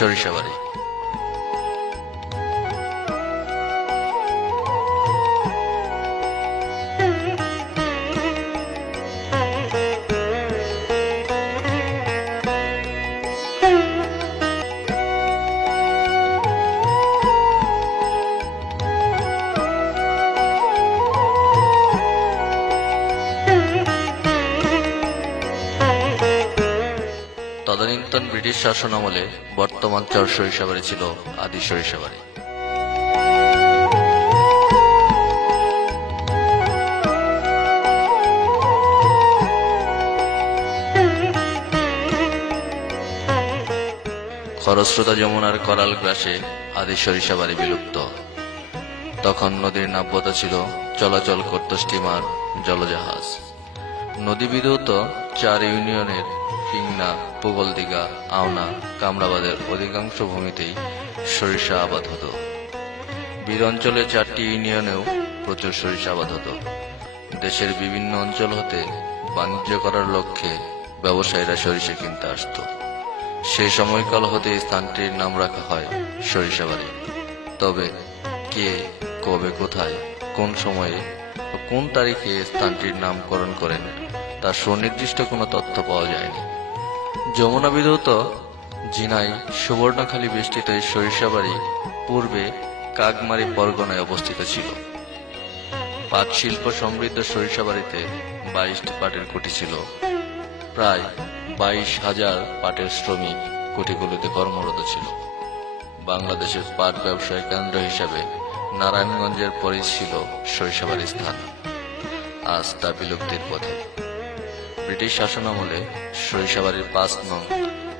সরিষাবাড়ি। তদানীন্তন ব্রিটিশ শাসনামলে বর্তমান চর সরিষাবাড়ি ছিল আদি সরিষাবাড়ি। খরস্রোতা যমুনার করাল গ্রাসে আদি সরিষাবাড়ি বিলুপ্ত। তখন নদীর নাব্যতা ছিল, চলাচল করত স্টিমার, জলজাহাজ। নদী বিধৌত 4 ইউনিয়নের পিংনা, পুগলদিঘা, আওনা, কামরাবাদের অধিকাংশ ভূমিতেই সরিষা আবাদ হতো। বীর অঞ্চলে 4টি ইউনিয়নেও প্রচুর সরিষা আবাদ হতো। দেশের বিভিন্ন অঞ্চল হতে বাণিজ্য করার লক্ষ্যে ব্যবসায়ীরা সরিষা কিনতে আসত। সেই সময়কাল হতে স্থানটির নাম রাখা হয় সরিষাবাড়ি। তবে কে, কবে, কোথায়, কোন সময়ে ও কোন তারিখে স্থানটির নামকরণ করেন তার সুনির্দিষ্ট কোনো তথ্য পাওয়া যায়নি। যমুনা বিধৌত জিনাই সুবর্ণখালী বেষ্টিত এই সরিষাবাড়ি পূর্বে কাকমারি পরগনায় অবস্থিত ছিল। পাট শিল্প সমৃদ্ধ সরিষাবাড়িতে 22টি পাটের কুঠি ছিল। প্রায় 22,000 পাটের শ্রমিক কুঠিগুলিতে কর্মরত ছিল। বাংলাদেশের পাট ব্যবসায় কেন্দ্র হিসাবে নারায়ণগঞ্জের পরেই ছিল সরিষাবাড়ির স্থান। আজ তা বিলুপ্তির পথে। ব্রিটিশ শাসনামলে সরিষাবাড়ির 5 নং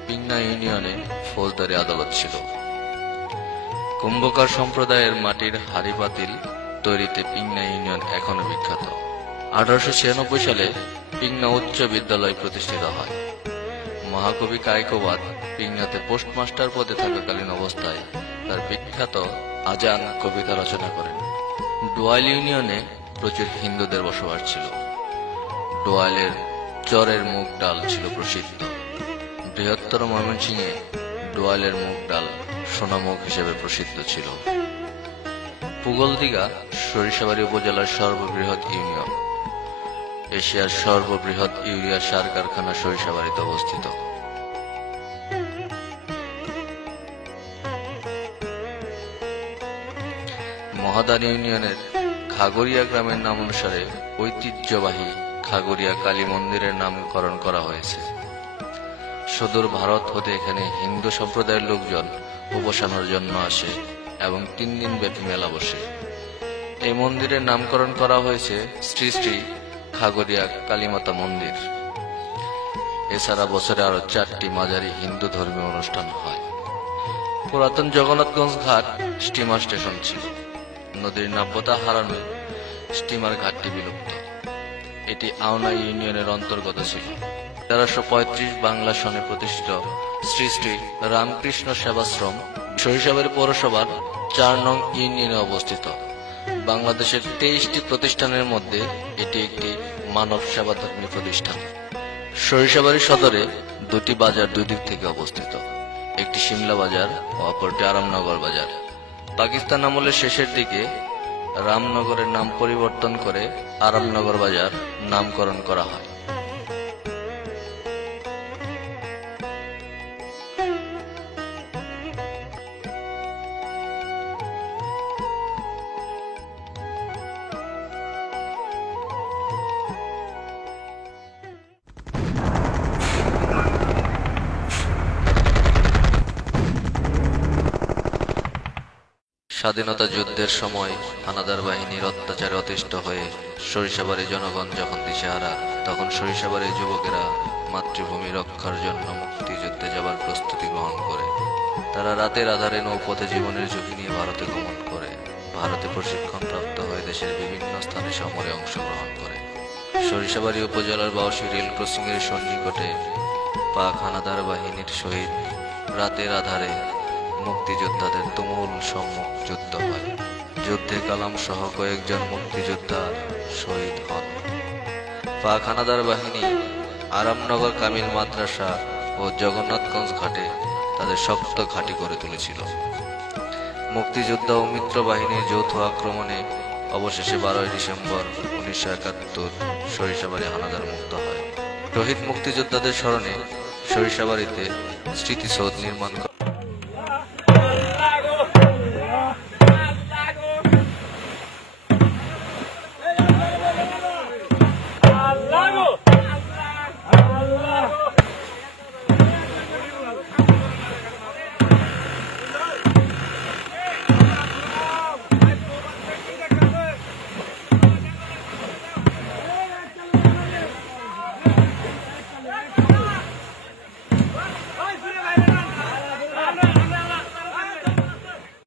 পিংনা ইউনিয়নে ফৌজদারি আদালত ছিল। কুম্ভকার সম্প্রদায়ের মাটির হাড়ি পাতিল তৈরিতে পিংনা ইউনিয়ন এখনো বিখ্যাত। 1896 সালে পিংনা উচ্চ বিদ্যালয় প্রতিষ্ঠিত হয়। মহাকবি কায়কোবাদ পিংনাতে পোস্টমাস্টার পদে থাকাকালীন অবস্থায় তার বিখ্যাত আজান কবিতা রচনা করেন। ডোয়াইল ইউনিয়নে প্রচুর হিন্দুদের বসবাস ছিল। ডোয়াইলের চরের মুগ ডাল ছিল প্রসিদ্ধ। বৃহত্তর ময়মনসিংহে ডোয়াইলের মুগ ডাল সোনামুখ হিসেবে প্রসিদ্ধ ছিল। পুগলদিঘা সরিষাবাড়ি উপজেলার সর্ববৃহৎ ইউনিয়ন। এশিয়ার সর্ববৃহৎ ইউরিয়া সার কারখানা সরিষাবাড়িতে অবস্থিত। মহাদান ইউনিয়নের খাগড়িয়া গ্রামের নাম অনুসারে ঐতিহ্যবাহী খাগড়িয়া কালী মন্দিরের নামকরণ করা হয়েছে। সুদূর ভারত হতে এখানে হিন্দু সম্প্রদায়ের লোকজন উপাসনার জন্য আসে এবং 3 দিন ব্যাপী মেলা বসে। এই মন্দিরের নামকরণ করা হয়েছে শ্রী শ্রী খাগড়িয়া কালীমাতা মন্দির। এছাড়া বছরে আরো 4টি মাঝারি হিন্দু ধর্মীয় অনুষ্ঠান হয়। পুরাতন জগন্নাথগঞ্জ ঘাট স্টিমার স্টেশন ছিল। নদীর নাব্যতা হারানোয় স্টিমার ঘাটটি বিলুপ্ত। এটি আওনা ইউনিয়নের অন্তর্গত ছিল। 1335 বাংলা সনে প্রতিষ্ঠিত শ্রী শ্রী রামকৃষ্ণ সেবাশ্রম সরিষাবাড়ি পৌরসভার 4 নং ইউনিয়নে অবস্থিত। বাংলাদেশের 23টি প্রতিষ্ঠানের মধ্যে এটি একটি মানব সেবাধর্মী প্রতিষ্ঠান। সরিষাবাড়ি সদরে 2টি বাজার 2 দিক থেকে অবস্থিত। একটি সিমলা বাজার ও অপরটি আরামনগর বাজার। পাকিস্তান আমলের শেষের দিকে রামনগরের নাম পরিবর্তন করে আরামনগর বাজার নামকরণ করা হয়। স্বাধীনতা যুদ্ধের সময় হানাদার বাহিনীর অত্যাচারে অতিষ্ঠ হয়ে সরিষাবাড়ি জনগণ যখন দিশেহারা, তখন সরিষাবাড়ির যুবকেরা মাতৃভূমি রক্ষার জন্য মুক্তিযুদ্ধে যাবার প্রস্তুতি গ্রহণ করে। তারা রাতের আধারে নৌপথে জীবনের ঝুঁকি নিয়ে ভারতে গমন করে। ভারতে প্রশিক্ষণপ্রাপ্ত হয়ে দেশের বিভিন্ন স্থানে সমরে অংশগ্রহণ করে। সরিষাবাড়ি উপজেলার বাউসী রেল ক্রসিং এর সন্নিকটে পাক হানাদার বাহিনীর সহিত রাতের আধারে মুক্তিযোদ্ধাদের তুমুল সম্মুখ যুদ্ধ হয়। যুদ্ধে কালাম সহ কয়েকজন মুক্তিযোদ্ধা শহীদ হন। পাক হানাদার বাহিনী আরামনগর কামিল মাদ্রাসা ও জগন্নাথগঞ্জ ঘাটে তাদের শক্ত ঘাঁটি করে তুলেছিল। মুক্তিযোদ্ধা ও মিত্র বাহিনীর যৌথ আক্রমণে অবশেষে 12ই ডিসেম্বর 1971 সরিষাবাড়ি হানাদার মুক্ত হয়। শহীদ মুক্তিযোদ্ধাদের স্মরণে সরিষাবাড়িতে স্মৃতিসৌধ নির্মাণ